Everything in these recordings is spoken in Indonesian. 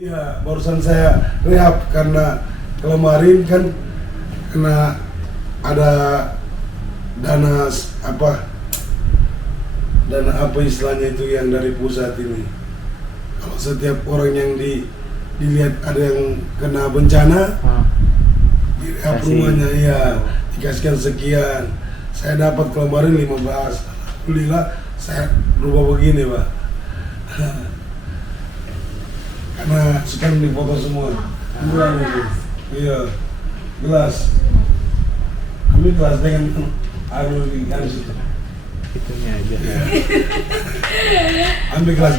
Iya, barusan saya rehab karena kemarin kan kena ada dana apa istilahnya itu yang dari pusat ini. Kalau setiap orang yang dilihat ada yang kena bencana, di rehab rumahnya ya dikasihkan sekian. Saya dapat kemarin 15. Alhamdulillah saya berubah begini, Pak. Karena sekarang dipoto semua. Bulan itu. Iya. Gelas. Ambil gelas dengan air di situ. Itunya aja. Ya. Ambil gelas.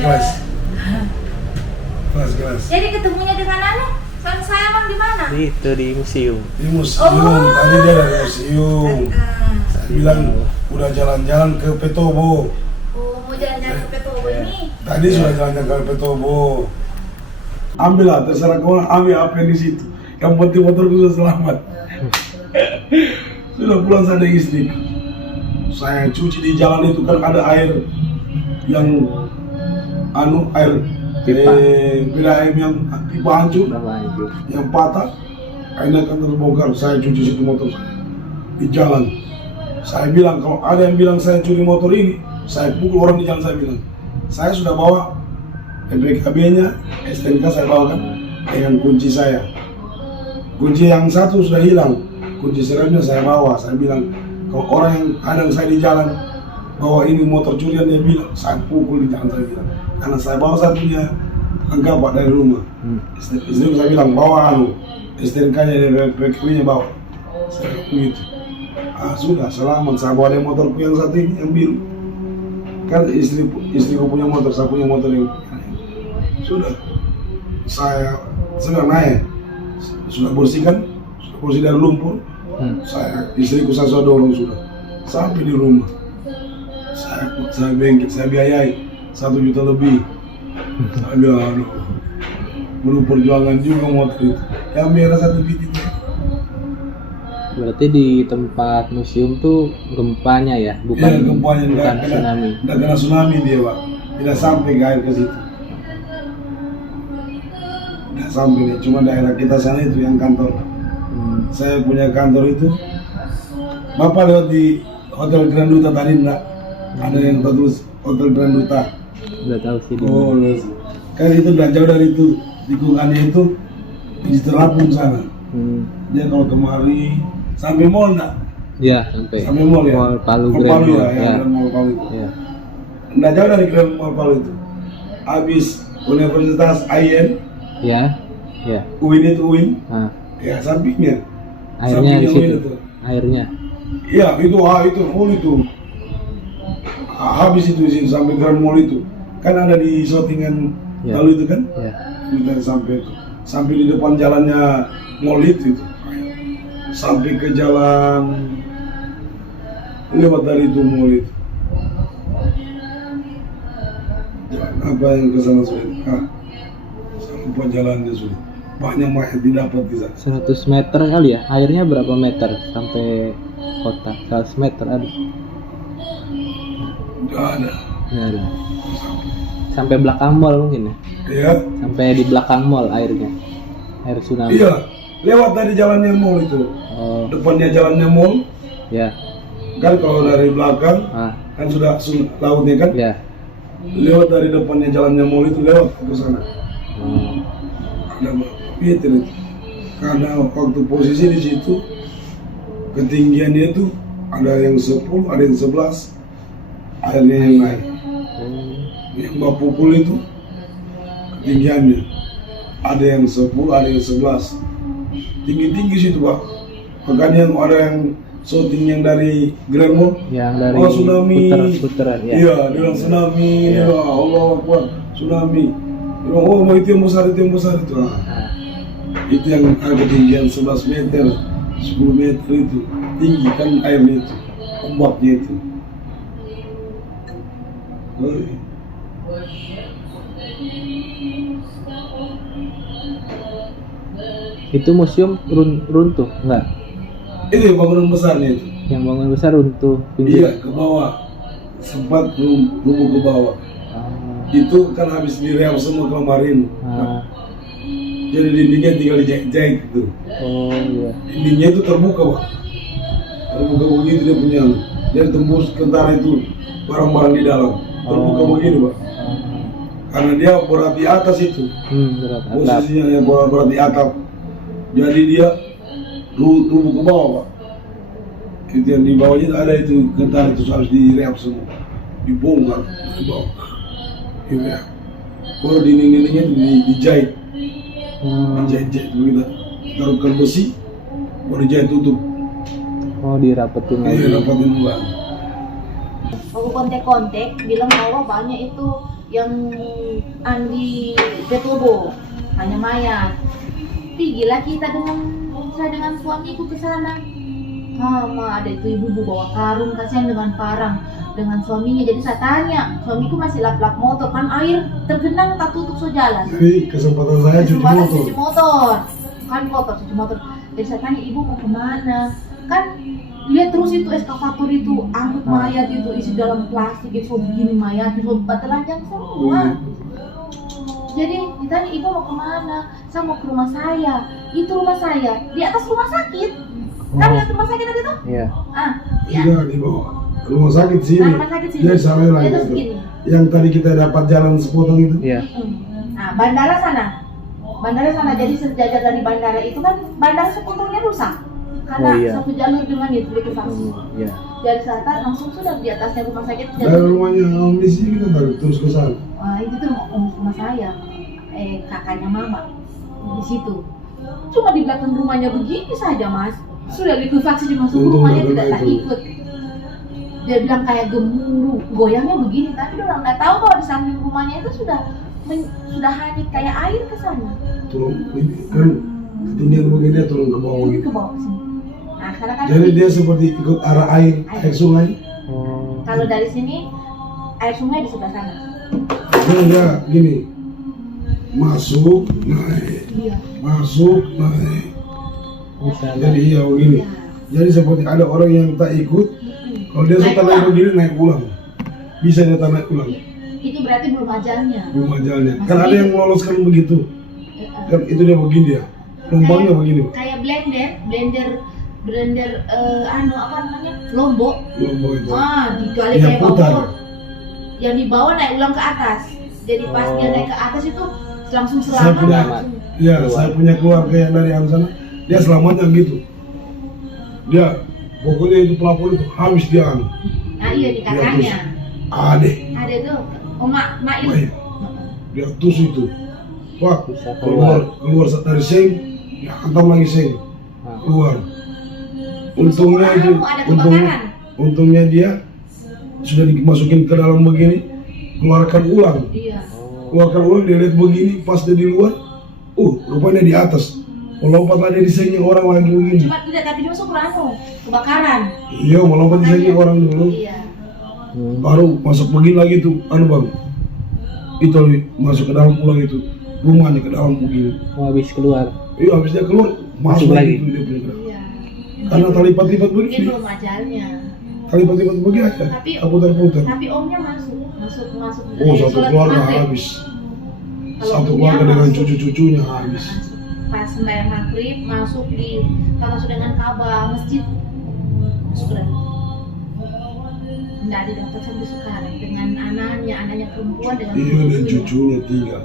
Gelas. Jadi ketemunya dengan sama saya Bang di mana? Itu di museum. Di museum. Tadi dia dari museum. Saya bilang udah jalan-jalan ke Petobo. Oh, mau jalan-jalan ke Petobo ini? Tadi sudah jalan-jalan ke Petobo. Ambillah, terserah kau ambil apa yang di situ. Yang penting motorku sudah selamat. Sudah pulang sama istri. Saya cuci di jalan itu kan ada air yang bila air yang pipa hancur, yang patah, airnya kan terbongkar. Saya cuci situ motor saya di jalan. Saya bilang kalau ada yang bilang saya curi motor ini, saya pukul orang di jalan. Saya bilang saya sudah bawa NPKB-nya, STNK saya bawakan dengan kunci saya. Kunci yang satu sudah hilang, kunci seremnya saya bawa. Saya bilang kalau orang yang hadang saya di jalan bawa ini motor curian, dia bilang saya pukul di jalan. Saya bilang karena saya bawa satunya lengkap Pak dari rumah. Istri saya bilang bawa STNK-nya, NPKB-nya bawa. Saya bilang begitu. Sudah selamat, saya bawa dia motorku yang satu ini yang biru. Kan istriku punya motor, saya punya motor yang sudah saya sedang naik, sudah bersih dari lumpur. Istriku saya sudah dorong sudah sampai di rumah. Saya bengkel, saya biayai 1 juta lebih. Saya bilang perlu perjuangan juga motor itu. Yang merah 1 titik. Berarti di tempat museum tuh gempanya ya, bukan Ya, gempanya bukan tsunami. Tidak kena tsunami dia, Pak. Tidak sampai ke air ke situ. Tidak sampai nih, cuma daerah kita sana itu yang kantor. Saya punya kantor itu. Bapak lewat di Hotel Grand Duta tadi enggak? Ada yang tertulis Hotel Grand Duta. Udah tahu sih. Oh, kan itu udah jauh dari itu. Tikungannya itu di Terapung sana. Dia kalau kemari sampai mall enggak? Iya, sampai Mall ya. Mall Palu Mall Grand Palu Mall. ya, Mall Palu itu. Ya. Nggak jauh dari Grand Mall Palu itu. Habis Universitas IN, Ya. UIN itu UIN, Nah, ya sampingnya. airnya di UIN situ. itu. Airnya. Iya, itu full itu. Habis itu sih sampai Grand Mall itu. Kan ada di shootingan Ya. lalu itu kan? Ya. Kita sampai itu. Sampai di depan jalannya mall itu. Sampai ke jalan lewat dari itu mall itu. Jalan apa yang ke sana sudah? Sampai jalannya sudah. Banyak mayat didapat di sana. 100 meter kali ya? Airnya berapa meter sampai kota? 100 meter ada? Tidak ada. Nggak ada. Sampai belakang mall mungkin ya? Iya. Sampai di belakang mall airnya? Air tsunami? Iya. Lewat dari jalannya mall itu. Oh, Depannya jalannya mall. ya. Kan kalau dari belakang kan sudah lautnya kan. Ya. Lewat dari depannya jalannya mall itu lewat ke sana. Ada meter itu. Karena waktu posisi di situ ketinggiannya itu ada yang 10, ada yang 11, airnya yang naik. Yang mbak pukul itu ketinggiannya ada yang 10, ada yang 11. Tinggi-tinggi situ Pak. Makanya ada yang shooting yang dari Grand Mall. Yang dari tsunami. Putaran ya. Iya, dia bilang tsunami. Dia bilang Allah Akbar, tsunami. Dia bilang oh itu yang besar itu. Itu yang ada ketinggian 11 meter, 10 meter itu. Tinggi kan airnya itu, ombaknya itu. Itu museum runtuh enggak? Itu bangunan besarnya itu. Yang bangunan besar runtuh. Iya, ke bawah. Sempat rubuh ke bawah. Itu kan habis direhab semua kemarin. Jadi dindingnya tinggal dijahit-jahit gitu. Oh iya. Dindingnya itu terbuka Pak. Terbuka begitu dia punya. Jadi tembus kentara itu barang-barang di dalam. Terbuka begini Pak. Karena dia berat di atas itu. Berat. Posisinya yang berat di atap. Jadi dia rubuh ke bawah Pak. Itu yang di bawahnya ada itu kentara itu harus direap semua. Dibongkar di bawah. Iya. Baru dinding-dindingnya dijahit. Dijahit-jahit begitu. Taruhkan besi, baru dijahit tutup. Oh dirapetin lagi. Iya, rapatin ulang. Aku kontek-kontek bilang bahwa banyak itu yang Andi Petobo hanya mayat. Pergilah kita dengan suamiku ke sana. Ada itu ibu bawa karung, kasihan dengan parang dengan suaminya. Jadi saya tanya, suamiku masih lap-lap motor kan air tergenang tak tutup so jalan. Jadi kesempatan saya cuci Kesempatan motor. cuci motor kan kotor cuci motor. Jadi saya tanya ibu mau kemana? Kan lihat terus itu eskavator itu angkut mayat itu isi dalam plastik itu begini mayat itu telanjang semua. Jadi ditanya ibu mau kemana? Saya mau ke rumah saya. Itu rumah saya di atas rumah sakit. Kan lihat rumah sakit tadi tuh? Iya. Ya. Tidak di bawah. Rumah sakit sini. Rumah sakit sini. Dia salah Di lagi. atas Itu. begini. Yang tadi kita dapat jalan sepotong itu. Iya. Nah, bandara sana. Bandara sana, jadi sejajar dari bandara itu kan bandara sepotongnya rusak. Karena Oh, iya. satu jalur dengan itu likuifaksi. Iya. Dari sana langsung sudah di atasnya rumah sakit. Dari rumahnya Om di sini kita taruh terus ke sana. Itu tuh rumah saya, kakaknya mama di situ. Cuma di belakang rumahnya begini saja mas. Sudah likuifaksi dimasukin Untung rumahnya nggak tidak kena tak itu. ikut. Dia bilang kayak gemuruh, goyangnya begini. Tapi dia orang nggak tahu kalau di samping rumahnya itu sudah hanyut kayak air ke sana. Turun ini kan ketinggian begini dia turun ke bawah Ke gitu. bawah sini. Nah, karena kan Jadi dia seperti ikut arah air sungai. Oh. kalau dari sini air sungai di sebelah sana. Jadi dia gini, masuk naik, Iya. masuk naik. Misalnya. Jadi iya begini. Iya. Jadi seperti ada orang yang tak ikut, kalau dia suka naik begini naik ulang, bisa dia tak naik ulang. Itu berarti belum ajalnya. Belum ajalnya. Kan ada yang meloloskan begitu. Kan itu dia begini ya, lubangnya begini. Kayak blender apa namanya? Lombok. Lombok itu. Digali Yang kayak putar. bawor. Yang di bawah naik ulang ke atas. Jadi pas dia naik ke atas itu langsung Saya selamat. punya, langsung. ya saya punya keluarga yang dari sana, dia selamatnya gitu. Dia pokoknya itu pelapor itu habis dia anu. Nah iya di kakaknya. Ade, Ada tuh. Mak baik. Dia tus itu. Wah, Bisa keluar dari seng, ya hantam lagi seng, keluar. Untungnya itu, Ada kebakaran. untungnya dia sudah dimasukin ke dalam begini, keluarkan ulang. Iya. Keluarkan ulang, dia lihat begini, pas dia di luar, rupanya di atas. Melompat lagi di sengnya orang lagi begini. Cuma tidak tapi dia masuk kebakaran. Iya, melompat di sengnya orang dulu. Iya. Baru masuk begini lagi tuh, bang. Itu masuk ke dalam ulang itu, rumahnya ke dalam begini. Oh, habis keluar. Iya, habis dia keluar, masuk Masuk lagi lagi. tuh dia punya gerak. Iya. Karena terlipat-lipat Mungkin begini, belum ajalnya. terlipat-lipat begini aja, Tapi- putar-putar. Tapi omnya masuk. Oh, satu sholat keluarga maghrib. habis. Kalau Satu omnya keluarga dengan masuk. cucu-cucunya habis. Pas sembahyang maghrib masuk dengan Ka'bah masjid. Sudah. Nggak ada daftar sampai sekarang dengan anaknya perempuan dengan Iya, dan cucunya tinggal.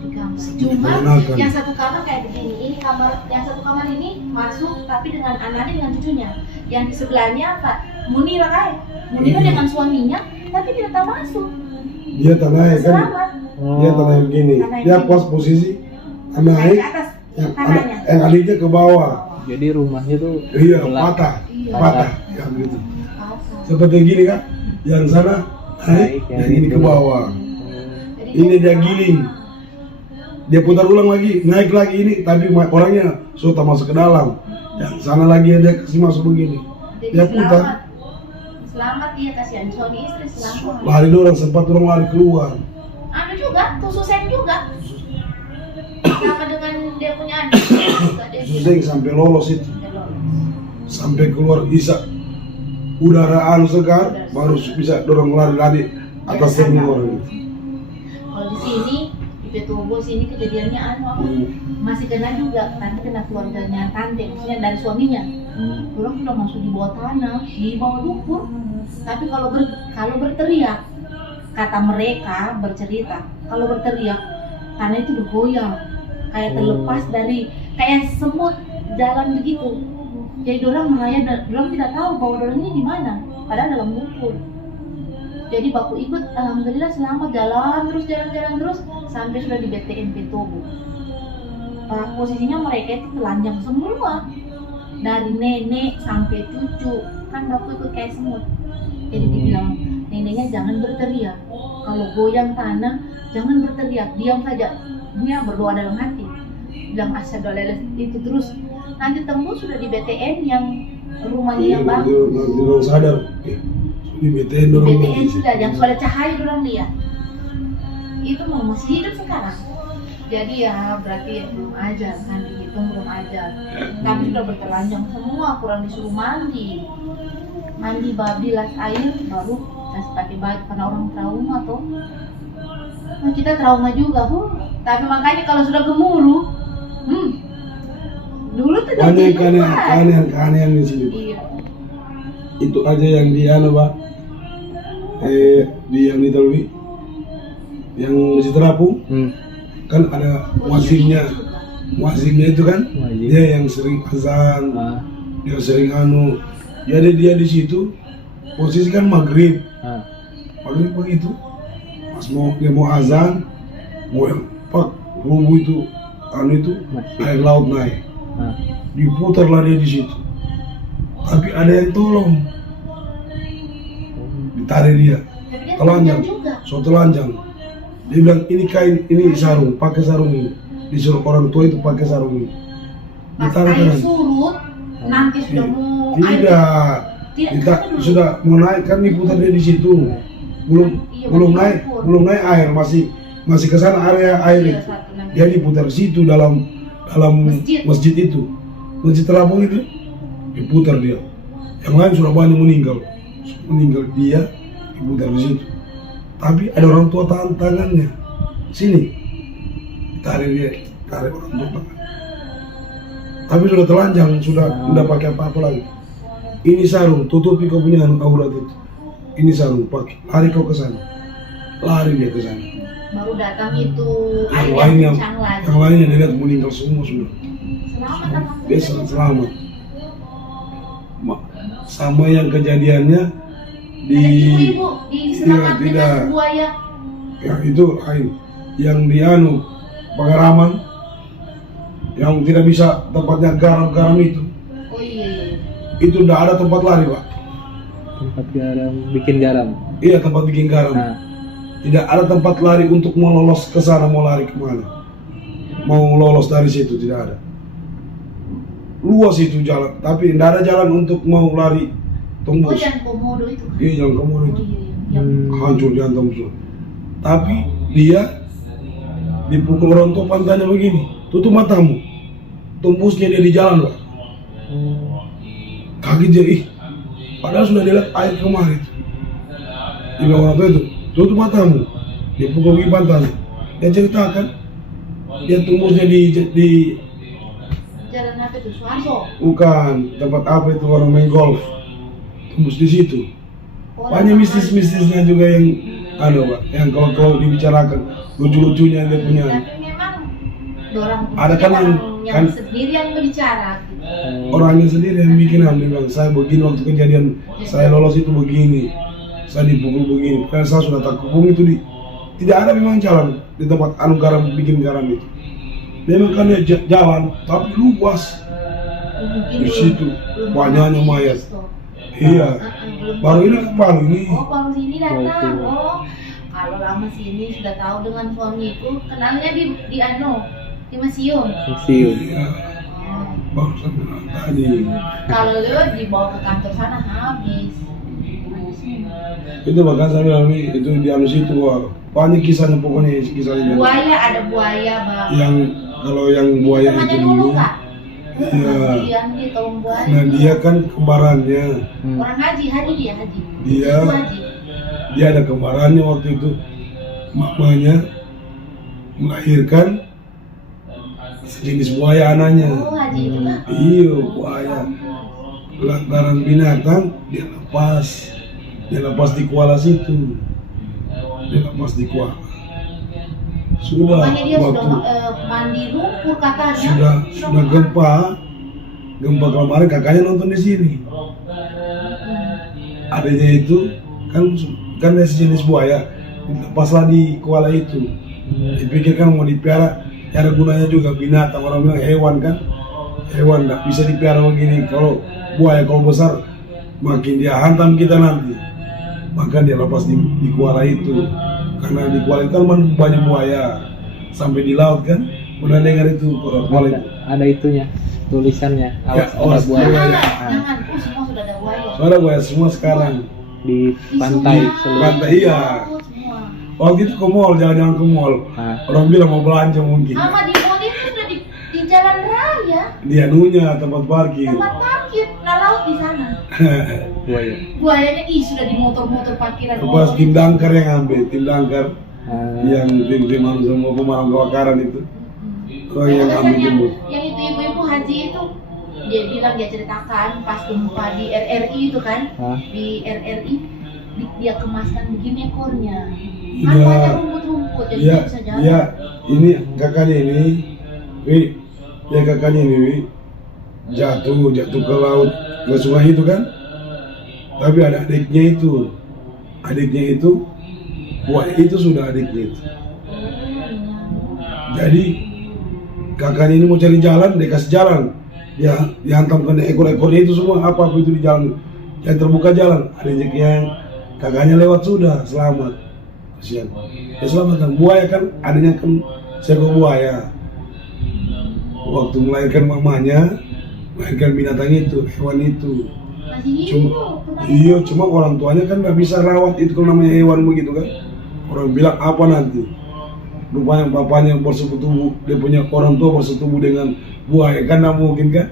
di kamar. Cuma Keponakan. yang satu kamar kayak begini, ini kamar yang satu kamar ini masuk tapi dengan anaknya dengan cucunya. Yang di sebelahnya Pak Munira kayak Munira Iya. dengan suaminya tapi tidak tahu masuk. Dia tak naik kan, Selamat. dia tak naik begini. Dia pas posisi Naik naik, ke atas yang tangannya. adiknya ke bawah. Jadi rumahnya tuh Iya, gelap. patah, Iya. patah, ya begitu. Pasang. Seperti gini kan, yang sana naik, Naik, yang ini ke bawah. Jadi Ini dia giling, dia putar ulang lagi, naik lagi ini, tapi orangnya sudah masuk ke dalam. Yang sana lagi dia kasih masuk begini, Jadi dia putar. Selamat dia kasihan suami istri selamat. Lari orang sempat orang lari keluar. Anu juga, tuh Susen juga. Sama dengan dia punya adik. Juga dia Suseng sampai lolos itu, dia lolos. sampai keluar isa udaraan segar, baru bisa dorong lari atas seni orang itu. Kalau di sini Petobo sini kejadiannya anu apa? Masih kena juga, tapi kena keluarganya tante, maksudnya dari suaminya. Orang sudah masuk di bawah tanah, di bawah dukun. Tapi kalau berteriak, kata mereka bercerita, kalau berteriak tanah itu bergoyang, kayak terlepas dari kayak semut jalan begitu. Jadi orang merayap, orang tidak tahu bahwa orang ini di mana, padahal dalam dukun. Jadi baku ikut, alhamdulillah selamat, jalan terus sampai sudah di BTN Petobo. Posisinya mereka itu telanjang semua, dari nenek sampai cucu, kan baku ikut kayak semut. Jadi dibilang neneknya jangan berteriak, kalau goyang tanah jangan berteriak, diam saja. Dia berdoa dalam hati, bilang asyhadu alla ilaha illallah itu terus. Nanti tembus sudah di BTN yang rumahnya yang bagus. Nanti orang sadar, di BTN Di orang BTN sudah yang sudah cahaya orang lihat. Itu masih hidup sekarang. Jadi ya berarti ya belum ajar kan dihitung belum ajar. Tapi sudah bertelanjang semua, kurang disuruh mandi babi las air baru kasih pakai baju karena orang trauma tuh. Nah, kita trauma juga tapi makanya kalau sudah gemuruh, dulu tuh keanehan di sini. Iya. Itu aja yang di Pak. Di yang di Telwi, yang masih terapung, kan ada wazimnya itu kan, dia yang sering azan, dia sering jadi dia di situ posisi kan maghrib begitu, pas dia mau azan, mau yang rubuh itu, air laut naik, diputarlah dia di situ, tapi ada yang tolong. Ditarik dia, telanjang, telanjang. Dia bilang ini kain, ini sarung, pakai sarung ini. Disuruh orang tua itu pakai sarung ini. Ditarik air surut, nanti sudah mau tidak, sudah mau naik kan diputar dia di situ. Belum naik air, masih ke sana area air itu. Dia diputar di situ dalam masjid itu, masjid terapung itu diputar dia. Yang lain sudah banyak meninggal dia diputar di situ. Tapi ada orang tua tahan tangannya, sini tarik orang tua tangan. Tapi sudah telanjang, sudah tidak pakai apa-apa lagi. Ini sarung, tutupi kau punya aurat itu. Ini sarung, pakai. Lari kau ke sana, lari dia ke sana. Baru datang itu yang lainnya dia lihat meninggal semua sudah. Selamat. Dia selamat. Sama yang kejadiannya di ibu diselamatkan dengan buaya. Ya itu lain. Yang di Pagaraman yang tidak bisa tempatnya garam itu. Oh iya. Itu tidak ada tempat lari, Pak. Tempat bikin garam. Iya, tempat bikin garam. Tidak ada tempat lari untuk mau lolos ke sana, mau lari kemana. Mau lolos dari situ tidak ada. Luas itu jalan, tapi tidak ada jalan untuk mau lari tembus. Oh, yang Komodo itu. Iya, yang Komodo itu. Hancur dihantam semua. Tapi dia dipukul orang tua pantainya begini, tutup matamu. Tembusnya dia di jalan, Pak. Kaget dia, padahal sudah dilihat air kemarin. Dia bilang orang tua itu, tutup matamu. Dipukul begini pantainya. Dia ceritakan, dia tembusnya di Jalan apa itu? Suarso? Bukan, tempat apa itu orang main golf. Tembus di situ. Banyak mistis-mistisnya juga yang Pak, yang kalau dibicarakan lucu-lucunya dia punya. Tapi memang orang ada kan yang sendiri yang berbicara. Orangnya sendiri yang bikin dia bilang, saya begini waktu kejadian saya lolos itu begini, saya dipukul begini. Karena saya sudah takut itu tidak ada memang jalan di tempat garam bikin garam itu. Memang kan dia jalan, tapi luas. Di situ banyaknya mayat. Iya. Baru ini ke Palu ini. Oh, baru sini datang. Oh, kalau lama sini sudah tahu dengan suamiku. Kenalnya di museum. Iya. Baru sampai tadi. Kalau lu dibawa ke kantor sana habis. Itu bahkan saya bilang itu di situ banyak kisahnya pokoknya kisahnya. Buaya ada buaya, Bang. Yang kalau yang buaya itu dulu. Iya. Nah dia kan kembarannya. Orang haji dia. Dia ada kembarannya waktu itu. Mamanya melahirkan sejenis buaya anaknya. Oh, Haji itu kan. Iya, buaya. Lantaran binatang dia lepas di kuala situ. Dia lepas di kuala. Sudah Makanya dia waktu sudah mandi lumpur katanya. sudah gempa kemarin kakaknya nonton di sini. Adanya itu kan dia sejenis buaya, paslah di kuala itu. Dipikirkan mau dipiara, ya ada gunanya juga binatang, orang bilang hewan kan, hewan nggak bisa dipiara begini. Kalau buaya kalau besar makin dia hantam kita nanti. Bahkan dia lepas di kuala itu, karena di kuala itu kan banyak buaya sampai di laut kan. Pernah dengar itu kuala itu? Ada itunya, tulisannya. Ya, Awas ada buaya. Jangan, semua sudah ada buaya. Soalnya buaya semua sekarang. Di pantai sungai. seluruh. Pantai iya. Semua. Waktu itu ke mall, jalan-jalan ke mall. Nah, Orang bilang mau belanja mungkin. Sama di mall itu sudah di jalan raya, Dia nunya tempat parkir. tempat parkir, nah laut di sana. buaya. Buayanya sudah di motor-motor parkiran. Pas tim damkar yang ambil, tim damkar Ah, yang tim anu semua pemadam kebakaran itu. Oh yang ambil jemput. Yang itu ibu-ibu haji itu dia bilang, dia ceritakan pas gempa di RRI itu kan, ah, di RRI dia kemaskan begini ekornya. Kan Iya. banyak rumput-rumput jadi Iya, dia bisa jalan. iya. Ini kakaknya ini, Wi. Ya kakaknya ini, Wi. Jatuh ke laut, ke sungai itu kan. Tapi ada adiknya itu. Adiknya itu, buaya itu sudah adiknya itu. Jadi kakaknya ini mau cari jalan, dia kasih jalan. Dia dihantamkan ekor-ekornya itu semua apa itu di jalan. Yang terbuka jalan, ada yang kakaknya lewat sudah selamat. Kasihan. Ya selamat kan buaya kan, adanya kan seekor buaya. Waktu melahirkan mamanya, melahirkan binatang itu, hewan itu. Masih Iya, cuma orang tuanya kan nggak bisa rawat itu kalau namanya hewan begitu kan. Orang bilang apa nanti? Rupanya bapaknya bersekutu, dia punya orang tua bersetubuh dengan buaya kan nggak mungkin kan?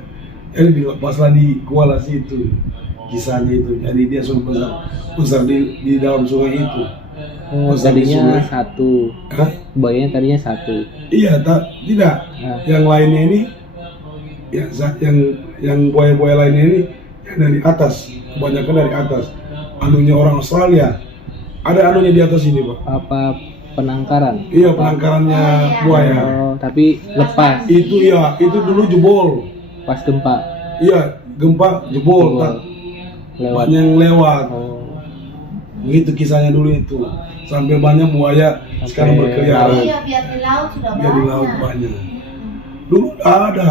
Jadi dilepaslah di kuala situ kisahnya itu. Jadi dia sudah besar di dalam sungai itu. oh, Besar di tadinya sungai. satu. Hah? Buayanya tadinya satu. Iya, tidak. Nah, Yang lainnya ini, yang buaya-buaya lainnya ini yang dari atas, kebanyakan dari atas. Anunya orang Australia. Ada anunya di atas ini, Pak. apa penangkaran? Iya, penangkarannya buaya. Oh, tapi lepas Itu ya, itu dulu jebol. pas gempa. Iya, gempa jebol. Jebol. Lewat. Banyak yang lewat. Oh, Begitu kisahnya dulu itu. Sampai banyak buaya sekarang Sampai berkeliaran. Iya, biar di laut sudah Biar di laut banyak. Dulu nggak ada.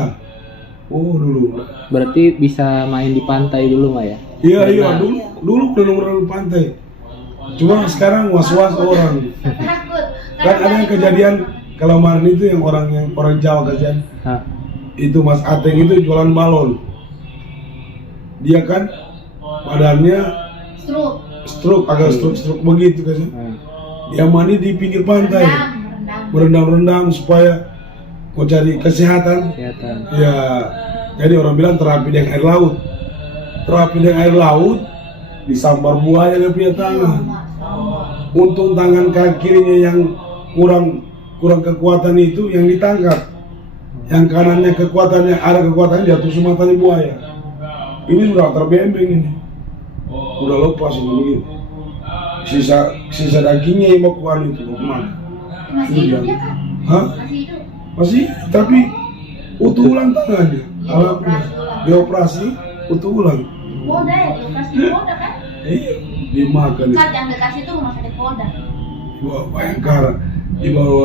Oh, dulu. berarti bisa main di pantai dulu nggak ya? Iya, iya, Berenang. dulu berenang di pantai. Cuma sekarang was-was orang. Takut. Kan ada yang kejadian kalau kemarin itu yang orang Jawa kejadian. Hah, Itu Mas Ateng itu jualan balon. Dia kan badannya Stroke. agak stroke begitu kan. ah, Dia mandi di pinggir pantai. Berendam-rendam supaya mau cari kesehatan. kelihatan. Ya, jadi orang bilang terapi dengan air laut. Terapi dengan air laut disambar buaya dia punya tangan. Untung tangan kirinya yang kurang kekuatan itu yang ditangkap. Yang kanannya kekuatannya ada kekuatannya jatuh semua tali buaya. Ini sudah terbembeng ini. Udah lepas ini begitu. Sisa dagingnya yang mau keluar itu mau kemana? Masih hidup dia kan? Hah? Masih hidup. Masih, tapi utuh ulang tangannya. Alhamdulillah. Dioperasi utuh ulang. Polda ya, dioperasi di Polda kan? Dimakan Kan yang dekat situ rumah sakit Polda. di bawah Bayangkara,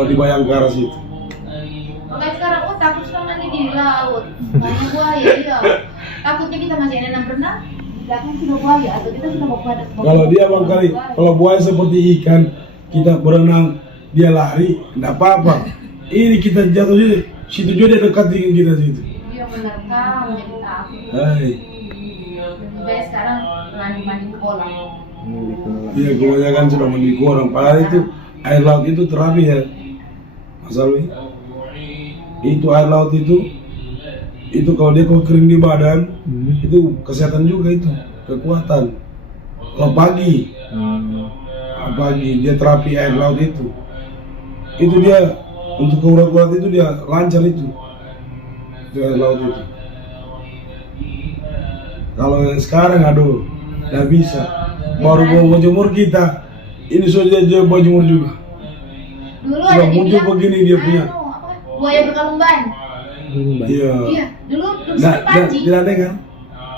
di Bayangkara situ. Makanya sekarang takut sekarang nanti di laut. Banyak buaya dia. Takutnya kita masih renang-renang, di belakang sudah buaya atau kita sudah mau pada. Kalau dia bang kali, kalau buaya seperti ikan, kita berenang, dia lari, enggak apa-apa. Ini kita jatuh situ juga dia dekat dengan kita situ. Dia menerkam jadi takut. Hai, Supaya sekarang mandi ke kolam. dia kebanyakan sudah mandi orang. Padahal itu air laut itu terapi ya, Mas Alwi. Itu air laut itu kalau dia kering di badan, itu kesehatan juga itu, kekuatan. Kalau pagi dia terapi air laut itu dia Untuk ke urat-urat itu dia lancar itu di air laut itu. Kalau yang sekarang aduh nggak bisa. Baru mau jemur kita, ini sudah dia mau jemur juga. Dulu Sudah ada muncul dibilang, begini dia punya. apa, buaya berkalung ban. Iya. Iya, dulu Nah, sampai Panji. tidak dengar.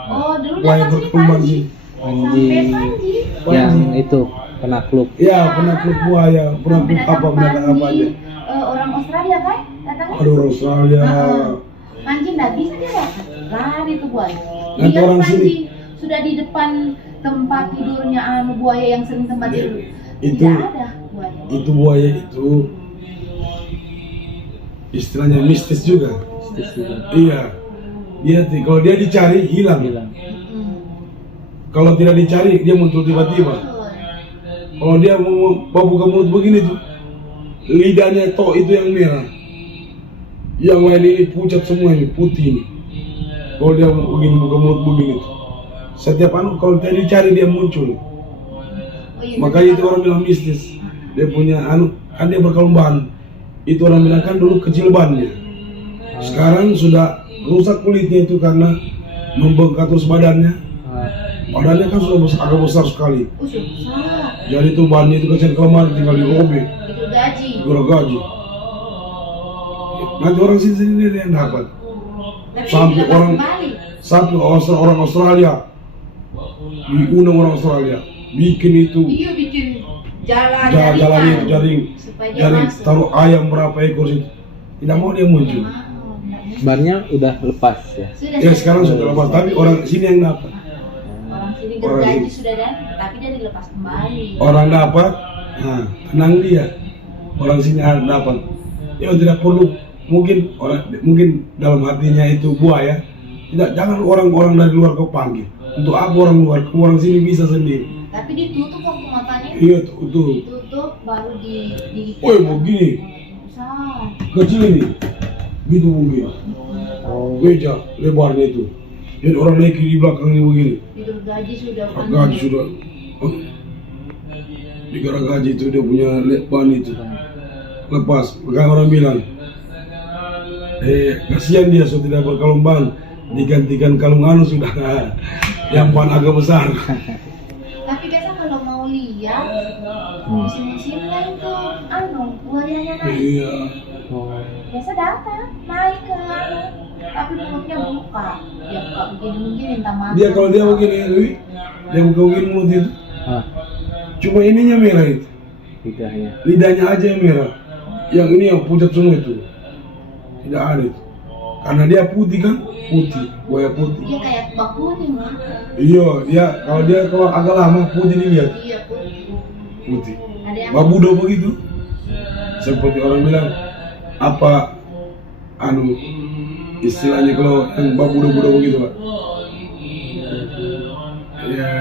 Oh, dulu Buaya datang sini berkalung ban Panji. sih. Sampai Panji. Yang itu penakluk. Iya, penakluk buaya, penakluk Sampai apa binatang apa aja. Orang Australia kan datangnya. Aduh, Australia. Panji nggak bisa dia datang. Lari tuh buaya. Nanti Lihat orang Panji sini. sudah di depan tempat tidurnya buaya yang sering tempat tidur. Itu Tidak ada buaya. itu buaya itu istilahnya mistis juga. Iya. Dia kalau dia dicari hilang. Kalau tidak dicari dia muncul tiba-tiba. Kalau dia mau buka mulut begini tuh, lidahnya toh itu yang merah. Yang lain ini pucat semua ini, putih ini. Kalau dia begini buka mulut begini tuh. Setiap kalau tidak dicari dia muncul. Makanya itu orang bilang mistis. Dia punya kan dia berkalung ban. Itu orang bilang kan dulu kecil bannya. Sekarang sudah rusak kulitnya itu karena membengkak terus badannya. Badannya kan sudah agak besar sekali. Jadi itu bannya itu kecil kelemahan tinggal dirobek. Gergaji. Nanti orang sini yang dapat. Sampai orang Australia. Diundang orang Australia. Bikin itu. Iya, bikin jalannya itu jaring taruh ayam berapa ekor situ, tidak mau dia muncul. Bannya udah lepas ya. Ya sekarang sudah lepas, tapi orang sini yang dapat. Orang sini gergaji sudah dan tapi dia dilepas kembali. Orang dapat, nah tenang dia. Orang sini dapat. Ya tidak perlu mungkin dalam hatinya itu buaya. Tidak, jangan orang-orang dari luar kau panggil. Untuk apa orang sini bisa sendiri. Tapi ditutup waktu matanya. Iya tutup. Ditutup baru di Woi begini. besar. Kecil ini. Gitu mungkin. Meja lebarnya itu. Jadi orang naik di belakangnya begini. Di gergaji sudah Gergaji sudah. Di gergaji itu dia punya ban itu. Lepas. Makanya orang bilang. Kasihan dia sudah tidak berkalung ban. Digantikan kalung sudah. Yang ban agak besar. Tapi biasa kalau mau lihat musim-musimnya itu buayanya naik. Iya. Biasa datang naik ke tapi mulutnya buka. Dia buka begini minta makan. Dia kalau dia begini, dia buka begini mulut itu. Cuma ininya merah itu. Lidahnya aja yang merah. Yang ini yang pucat semua itu. Tidak ada itu. Karena dia putih kan, buaya putih. Dia kayak bak kuning kan? Iya, kalau agak lama putih dilihat. Iya putih. Ada yang Babudo begitu. Seperti orang bilang apa istilahnya kalau yang babudo begitu Pak. Ya.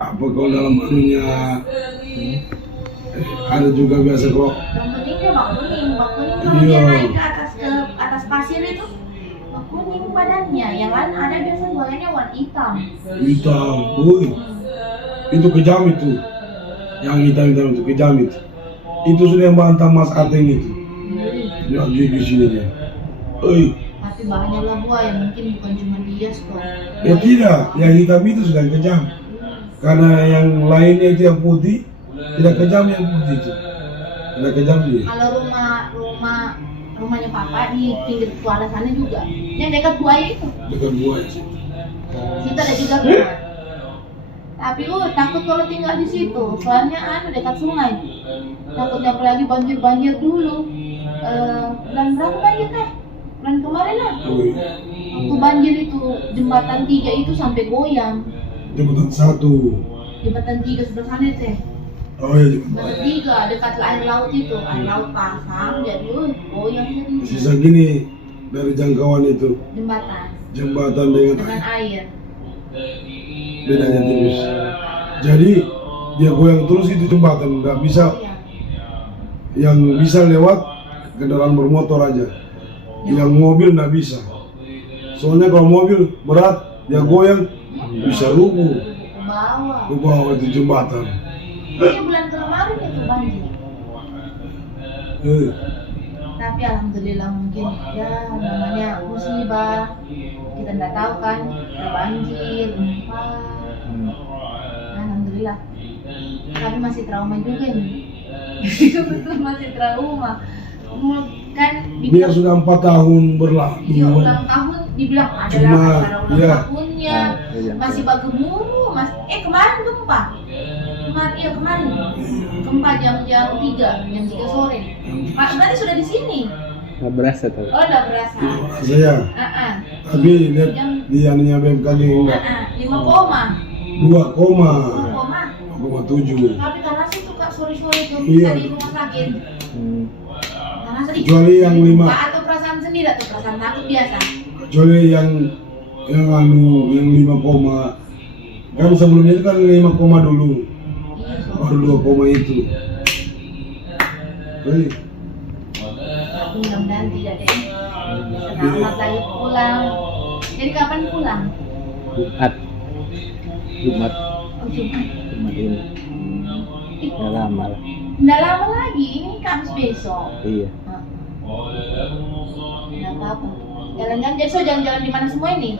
Apa kalau dalam ada juga biasa kok. yang penting dia bak kuning kalau Iya. dia naik ke atas pasir itu bak kuning badannya. Yang lain ada biasa buayanya warna hitam. Hitam, woi. Itu kejam itu. Yang hitam itu kejam itu. Itu sudah yang bantah Mas Ateng itu. Dia gigi sini dia. Tapi banyak lah buaya, mungkin bukan cuma dia kok. Ya tidak, yang hitam itu sudah kejam. Karena yang lainnya itu yang putih, tidak kejam yang putih itu. Tidak kejam dia. Kalau rumahnya papa di pinggir kuala sana juga, yang dekat buaya itu. Dekat buaya sih. Situ ada juga rumah. Tapi takut kalau tinggal di situ, soalnya dekat sungai. Takutnya apalagi banjir dulu. Bulan berapa banjir teh? Bulan kemarin lah. Waktu banjir itu jembatan 3 itu sampai goyang. Jembatan 1. Jembatan 3 sebelah sana teh. Oh iya Jembatan 3 dekat air laut itu, air laut pasang jadi goyang jadi. Sisa gini dari jangkauan itu. Jembatan Dengan air. Bedanya tipis. Jadi dia goyang terus itu jembatan, nggak bisa. Yang bisa lewat kendaraan bermotor aja. Yang mobil nggak bisa. Soalnya kalau mobil berat, dia goyang bisa rubuh. Ke bawah. Ke bawah itu jembatan. Ini bulan kemarin itu banjir. Tapi alhamdulillah mungkin ya namanya musibah, kita nggak tahu kan, ada banjir, gempa. Alhamdulillah. Tapi masih trauma juga nih. Betul masih trauma. Kan Dia sudah 4 tahun berlalu. dia ulang tahun dibilang adalah Cuma, acara ulang iya. tahunnya, Iya. masih bagemuru, mas. Kemarin gempa. Kemarin gempa jam 3 sore. Pak berarti sudah di sini. Nggak berasa tuh. Oh, udah berasa. Saya. Tapi lihat di anunya BMKG enggak. 5 koma. 2 koma. 2,7. 2,7. Tapi karena sih tuh Kak sore-sore tuh Iya. bisa di rumah sakit. Karena sedih. Kecuali yang 5. Atau perasaan sendiri atau perasaan takut biasa. Kecuali yang 5 koma. Kan sebelumnya itu kan 5 koma dulu. Iya, Baru 2 koma itu. Jadi, tapi mudah-mudahan tidak deh. Selamat lagi pulang. Jadi kapan pulang? Jumat Oh, Jumat. ini nggak lama lah. Nggak lama lagi, ini Kamis besok. Iya. Nggak apa-apa. Jalan-jalan, jadi so jalan-jalan di mana semua ini?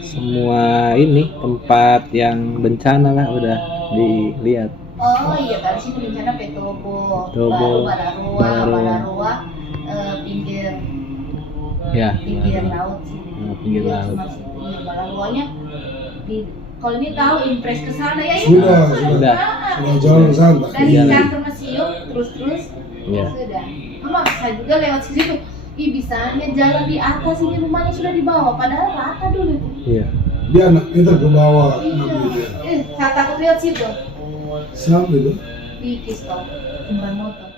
Semua ini tempat yang bencana lah udah dilihat. Oh iya, dari sini bencana Petobo, Tobo, Balaroa, pinggir Ya. laut sih. Pinggir Iya, laut. cuma situ. Iya, Balaroanya di kalau ini tahu impres ke sana ya Sudah. Sudah. sudah jalan santai. Dari Iya. kantor museum terus Iya. sudah. Mama saya juga lewat situ. Ih bisanya jalan di atas ini rumahnya sudah di bawah padahal rata dulu itu. Iya. Dia anak kita ke bawah. Iya. Saya takut lihat situ. Siapa itu? Di Kisto, jembatan motor.